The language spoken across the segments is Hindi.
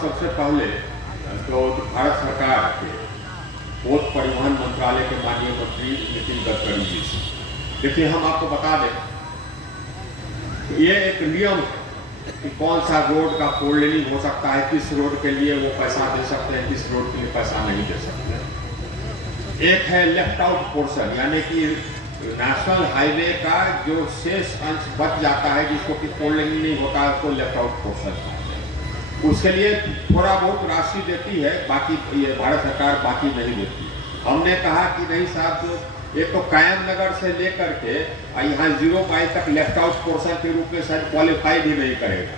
सबसे पहले तो भारत सरकार के पोत परिवहन मंत्रालय के माननीय मंत्री नितिन गडकरी जी से, देखिए हम आपको बता दें, ये एक नियम है कि कौन सा रोड का फोर लेनिंग हो सकता है, किस रोड के लिए वो पैसा दे सकते हैं, किस रोड के लिए पैसा नहीं दे सकते। एक है लेफ्ट आउट पोर्शन, यानी कि नेशनल हाईवे का जो शेष अंश बच जाता है जिसको कि फोर लेनिंग नहीं होता है, उसको लेफ्ट आउट पोर्शन कहते हैं। उसके लिए थोड़ा बहुत राशि देती है, बाकी ये भारत सरकार बाकी नहीं देती। हमने कहा कि नहीं साहब, जो एक तो कायम नगर से लेकर के यहाँ 0 माइल तक लेफ्ट आउट पोर्शन के रूप में शायद क्वालिफाई भी नहीं करेगा,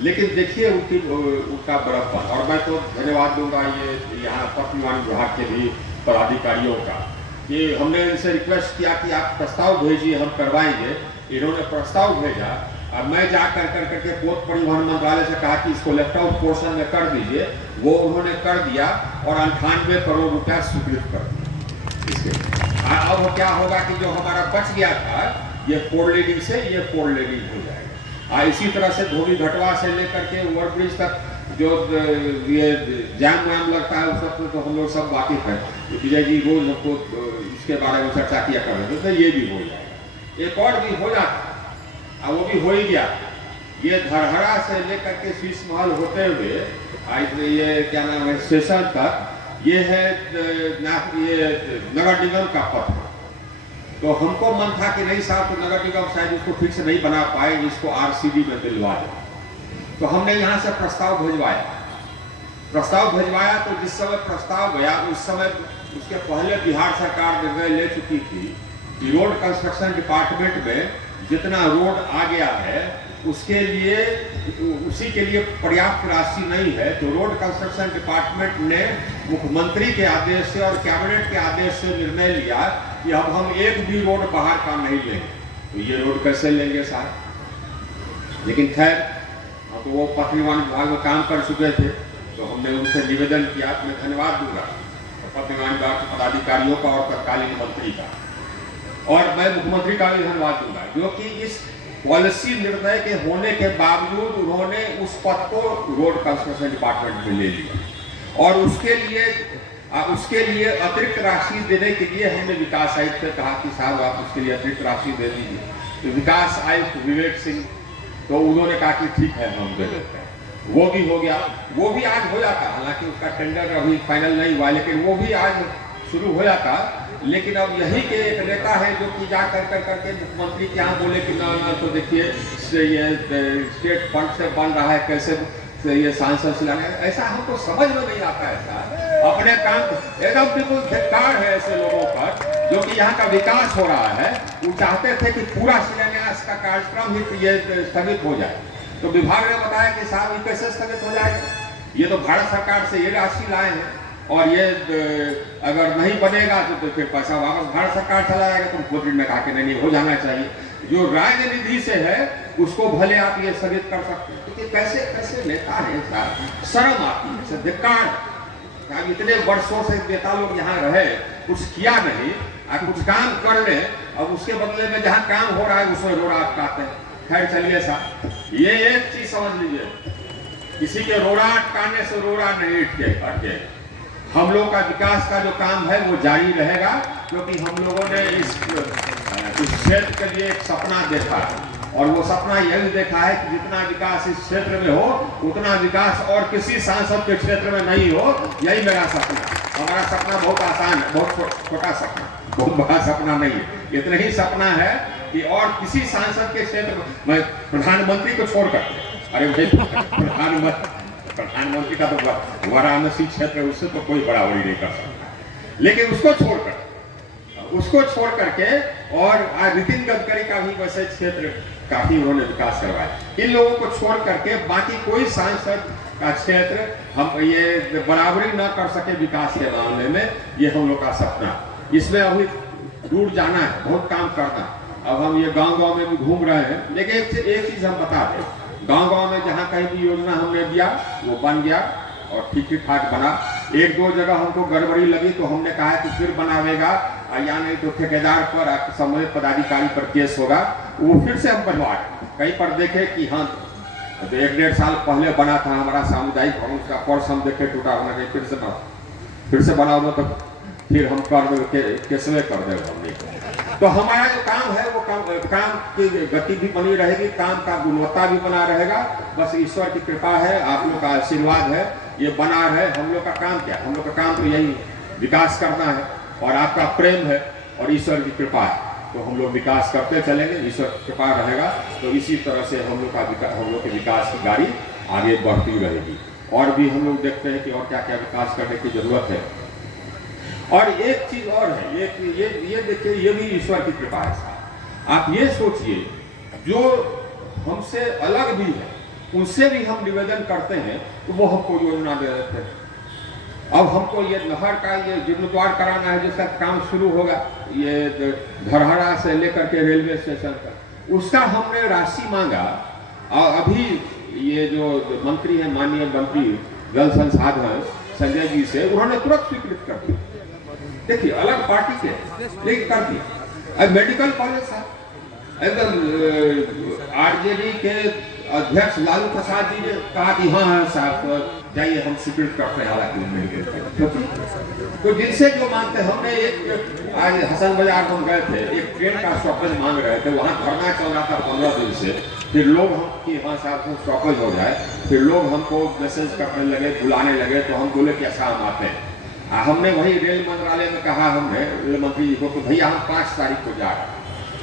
लेकिन देखिए उनका बड़प्पन। और मैं तो धन्यवाद दूंगा ये यहाँ पथ निर्माण विभाग के भी पदाधिकारियों का, कि हमने इनसे रिक्वेस्ट किया कि आप प्रस्ताव भेजिए, हम करवाएंगे। इन्होंने प्रस्ताव भेजा और मैं जा करके पोत परिवहन मंत्रालय से कहा कि इसको लेफ्ट आउट पोर्शन में कर दीजिए, वो उन्होंने कर दिया और 98 करोड़ रुपया स्वीकृत कर दिया इसके। अब क्या होगा कि जो हमारा बच गया था ये फोर लेनिंग से ये फोर लेनिंग हो जाएगा। इसी तरह से धोबी घटवा से लेकर के ओवरब्रिज तक जो ये जाम वाम लगता है उस सब तो हम लोग सब वाकिफ है। विजय जी रोज हमको इसके बारे में चर्चा किया कर रहे थे, तो ये भी हो जाएगा। एक और भी हो जाता, अब वो भी हो ही गया। ये धरहरा से लेकर के शीश महल होते हुए ये क्या नाम है स्टेशन तक, ये है ये नगर निगम का पथ है। तो हमको मन था कि नहीं साहब, तो नगर निगम शायद इसको ठीक से नहीं बना पाए, इसको आरसीडी में दिलवा दे। तो हमने यहाँ से प्रस्ताव भिजवाया। तो जिस समय प्रस्ताव गया उस समय उसके पहले बिहार सरकार निर्णय ले चुकी थी कि रोड कंस्ट्रक्शन डिपार्टमेंट में जितना रोड आ गया है उसके लिए उसी के लिए पर्याप्त राशि नहीं है। तो रोड कंस्ट्रक्शन डिपार्टमेंट ने मुख्यमंत्री के आदेश से और कैबिनेट के आदेश से निर्णय लिया कि अब हम एक भी रोड बाहर का नहीं लेंगे। तो ये रोड कैसे लेंगे साहब? लेकिन खैर तो वो पथ निर्माण विभाग में काम कर चुके थे, तो हमने उनसे निवेदन किया। मैं धन्यवाद दूंगा पथ निर्माण विभाग के पदाधिकारियों का और तत्कालीन मंत्री का, और मैं मुख्यमंत्री का भी धन्यवाद दूंगा, जो कि इस पॉलिसी निर्णय के होने के बावजूद उन्होंने उस पथ को रोड कंस्ट्रक्शन डिपार्टमेंट में ले लिया। और उसके लिए अतिरिक्त राशि देने के लिए हमने विकास आयुक्त से कहा कि साहब आप उसके लिए अतिरिक्त राशि दे दीजिए। तो विकास आयुक्त विवेक सिंह, तो उन्होंने कहा कि ठीक है हम दे देते हैं। वो भी हो गया, वो भी आज हो जाता, हालांकि उसका टेंडर अभी फाइनल नहीं हुआ, लेकिन वो भी आज शुरू हो जाता। लेकिन अब यही के एक नेता है जो कि जा करके मुख्यमंत्री के यहाँ बोले कि ना तो देखिए ये स्टेट फंड से बन रहा है, कैसे ये सांसद से लाने, ऐसा हमको समझ में नहीं आता। ऐसा अपने काम एकदम बिल्कुल धिक्कार है ऐसे लोगों पर, जो कि यहाँ का विकास हो रहा है। वो चाहते थे कि पूरा शिलान्यास का कार्यक्रम ही ये स्थगित हो जाए। तो विभाग ने बताया कि साहब ये कैसे स्थगित हो जाएगा, ये तो भारत सरकार से ये राशि लाए हैं और ये अगर नहीं बनेगा तो फिर पैसा वापस भारत सरकार चला जाएगा। तो मुख्यमंत्री ने कहा कि नहीं हो जाना चाहिए, जो राज्य निधि से है उसको भले आप ये स्थगित कर सकते हैं। क्योंकि कैसे नेता है, शर्म आती है, धिक्कार। इतने वर्षों से नेता लोग यहाँ रहे, कुछ किया नहीं, कुछ काम कर ले, अब उसके बदले में जहाँ काम हो रहा है उसमें रोड़ा अटकाते हैं। खैर चलिए साहब, ये एक चीज समझ लीजिए, किसी के रोड़ा अटकाने से रोड़ा नहीं अटके। हम लोग का विकास का जो काम है वो जारी रहेगा, क्योंकि हम लोगों ने इस क्षेत्र के लिए एक सपना देखा है, और वो सपना यही देखा है कि जितना विकास इस क्षेत्र में हो उतना विकास और किसी सांसद के क्षेत्र में नहीं हो। यही मेरा सपना। हमारा सपना बहुत आसान है, बहुत छोटा सपना, बहुत बड़ा सपना नहीं है। इतना ही सपना है कि और किसी सांसद के क्षेत्र में, प्रधानमंत्री को छोड़कर, अरे भाई प्रधानमंत्री का तो वाराणसी क्षेत्र है, उससे तो कोई बराबरी नहीं कर सकता, लेकिन उसको छोड़ करके और नितिन गडकरी का भी वैसे क्षेत्र काफी उन्होंने विकास करवाया। इन लोगों को छोड़ करके बाकी कोई सांसद का क्षेत्र हम ये बराबरी न कर सके विकास के मामले में, ये हम लोग का सपना। इसमें अभी दूर जाना है, बहुत काम करना। अब हम ये गांव में भी घूम रहे हैं, लेकिन एक चीज हम बता दें, गांव में जहाँ कहीं भी योजना हमने दिया वो बन गया और ठीक ठाक बना। एक दो जगह हमको गड़बड़ी लगी तो हमने कहा कि फिर बनावेगा, या नहीं तो ठेकेदार पर संबंधित पदाधिकारी पर केस होगा, वो फिर से हम बनवा कहीं पर देखे कि हाँ तो 1-1.5 साल पहले बना था हमारा सामुदायिक भवन, उसका फर्श हम देखे टूटा होना चाहिए, फिर से बनाओ तो फिर हम कर कैसे कर दे हमने। तो हमारा जो काम है वो काम की गति भी बनी रहेगी, काम का गुणवत्ता भी बना रहेगा। बस ईश्वर की कृपा है, आप लोग का आशीर्वाद है, ये बना रहे। हम लोग का काम क्या है? हम लोग का काम तो यही विकास करना है, और आपका प्रेम है और ईश्वर की कृपा है, तो हम लोग विकास करते चलेंगे। ईश्वर की कृपा रहेगा तो इसी तरह से हम लोग के विकास की गाड़ी आगे बढ़ती रहेगी। और भी हम लोग देखते हैं कि और क्या क्या विकास करने की जरूरत है। और एक चीज और है, ये देखिए, ये भी ईश्वर की कृपा है साहब। आप ये सोचिए, जो हमसे अलग भी है उनसे भी हम निवेदन करते हैं तो वो हमको योजना दे देते हैं। अब हमको ये नहर का ये जीर्णोद्धार कराना है, जिसका काम शुरू होगा ये धरहरा से लेकर के रेलवे स्टेशन तक, उसका हमने राशि मांगा। और अभी ये जो मंत्री है, माननीय मंत्री जल संसाधन संजय जी से, उन्होंने तुरंत स्वीकृत कर दिया। देखिए, अलग पार्टी के लेकिन कर दिया। अब मेडिकल कॉलेज है, एकदम आरजेडी के अध्यक्ष लालू प्रसाद जी ने कहा कि हाँ साहब जाइए, हम स्वीकृत करते हैं। हालांकि तो जिनसे जो मांगते, हमने एक आज हसन बाजार हम गए थे, एक ट्रेन का स्टॉपेज मांग रहे थे, वहाँ धरना चल रहा था 15 दिन से। फिर लोग हम कि हाँ साहब स्टॉपेज हो जाए, फिर लोग हमको मैसेज करने लगे, बुलाने लगे, तो हम बोले कि ऐसा हम आते हैं। हमने वही रेल मंत्रालय में कहा, हमने रेल मंत्री जी को कि भैया हम 5 तारीख को जा रहे हैं।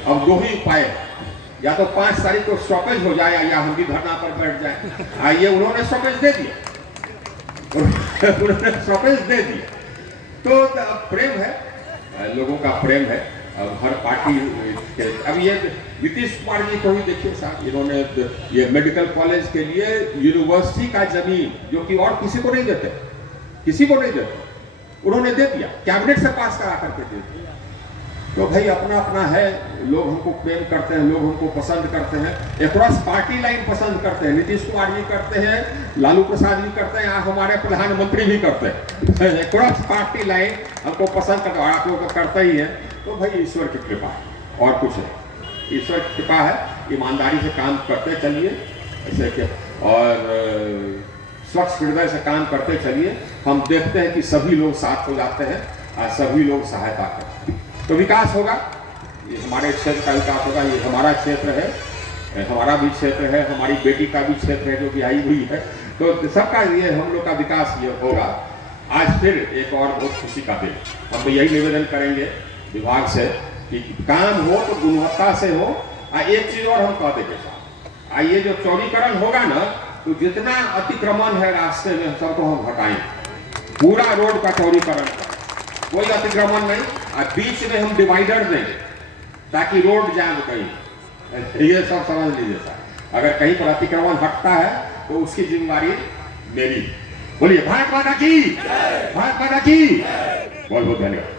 अब 2 ही उपाय है, या तो 5 तारीख को स्टॉपेज हो जाए या हम भी धरना पर बैठ जाए। आइए, उन्होंने स्टॉपेज दे दिया, उन्होंने स्टॉपेज दे दिया। तो अब प्रेम है, लोगों का प्रेम है। अब हर पार्टी के, अब ये नीतीश कुमार जी को ही देखिए साहब, इन्होंने ये मेडिकल कॉलेज के लिए यूनिवर्सिटी का जमीन, जो कि और किसी को नहीं देते, किसी को नहीं देते, उन्होंने दे दिया, कैबिनेट से पास करा करके दे दिया। तो भाई अपना अपना है, लोग हमको प्रेम करते हैं, लोग हमको पसंद करते हैं, अक्रॉस पार्टी लाइन पसंद करते हैं। नीतीश कुमार जी करते हैं, लालू प्रसाद जी करते हैं, हमारे प्रधानमंत्री भी करते हैं। अक्रॉस पार्टी लाइन हमको पसंद करते हैं, आप लोग को करते ही है। तो भाई ईश्वर की कृपा है और कुछ नहीं, ईश्वर की कृपा है। ईमानदारी से काम करते चलिए ऐसे के, और स्वच्छ हृदय से काम करते चलिए। हम देखते हैं कि सभी लोग साथ हो जाते हैं और सभी लोग सहायता करते हैं, तो विकास होगा। ये हमारे क्षेत्र का विकास होगा। ये हमारा क्षेत्र है, हमारा भी क्षेत्र है, हमारी बेटी का भी क्षेत्र है जो कि आई हुई है। तो सबका ये हम लोग का विकास ये होगा। आज फिर एक और बहुत खुशी का दिन। हम तो यही निवेदन करेंगे विभाग से कि काम हो तो गुणवत्ता से हो। एक चीज और हम कह देंगे साहब, ये जो चौड़ीकरण होगा ना, तो जितना अतिक्रमण है रास्ते में सबको हम हटाएंगे। पूरा रोड का चौड़ीकरण, कोई अतिक्रमण नहीं, और बीच में हम डिवाइडर देंगे ताकि रोड जाम कहीं। ये सब समझ लीजिए साहब, अगर कहीं पर अतिक्रमण हटता है तो उसकी जिम्मेदारी मेरी। बोलिए भारत माता की, भारत माता की। बहुत बहुत धन्यवाद।